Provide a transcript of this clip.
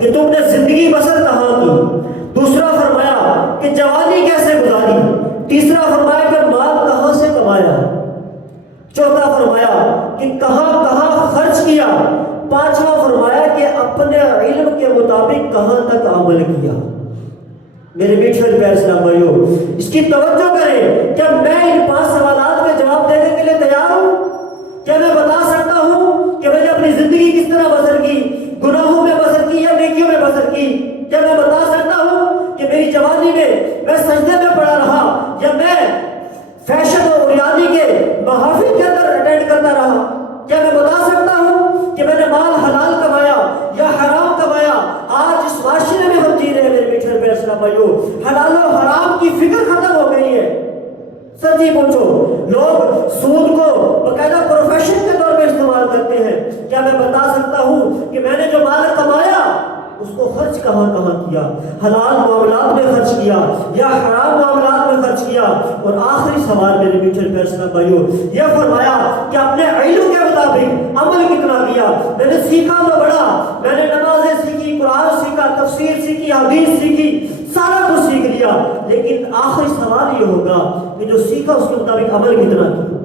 کہ تم نے زندگی بسر کہاں کی، دوسرا فرمایا کہ جوانی کیسے گزاری، تیسرا فرمایا کہ مال کہاں سے کمایا، چوتھا فرمایا کہ کہاں کہاں خرچ کیا، پانچواں فرمایا کہ اپنے علم کے مطابق کہاں تک عمل کیا۔ میرے میٹھے پیارے اسلام بھائیو، اس کی توجہ کریں، کیا میں ان 5 سوالات کے جواب دینے کے لیے تیار ہوں؟ کیا میں بتا سکتا ہوں کہ میں نے اپنی زندگی کس طرح بسر کی، گناہوں میں بسر کی یا نیکیوں میں بسر کی؟ کیا میں بتا سکتا ہوں کہ میری جوانی میں سجدے میں پڑا رہا یا میں فیشن اور ریاضی کے محافل کے اندر اٹینڈ کرتا رہا؟ کیا میں بتا سکتا ہوں کہ میں نے مال حلال کمایا یا حرام کمایا؟ آج اس معاشرے میں ہم جی رہے ہیں میرے میٹھے پیارے اسلام بھائیو، حلال و حرام کی فکر ختم ہو گئی ہے۔ سچی پوچھو، لوگ سود کو باقاعدہ پروفیشن کے طور پہ استعمال کرتے ہیں۔ کیا میں بتا سکتا ہوں کہ میں نے جو مال کمایا اس کو خرچ کہاں کہاں کیا؟ حلال معاملات میں خرچ کیا یا حرام معاملات میں خرچ کیا؟ اور آخری سوال میرے میٹھے پیارے اسلام بھائیو، یہ فرمایا کہ اپنے علم کے مطابق عمل کتنا کیا؟ میں نے سیکھا تو بڑا، میں نے نمازیں سیکھی، قرآن سیکھا، تفسیر سیکھی، حدیث سیکھی، سارا کچھ سیکھ لیا، لیکن آخری سوال یہ ہوگا کہ جو سیکھا اس کے مطابق عمل کتنا کیا؟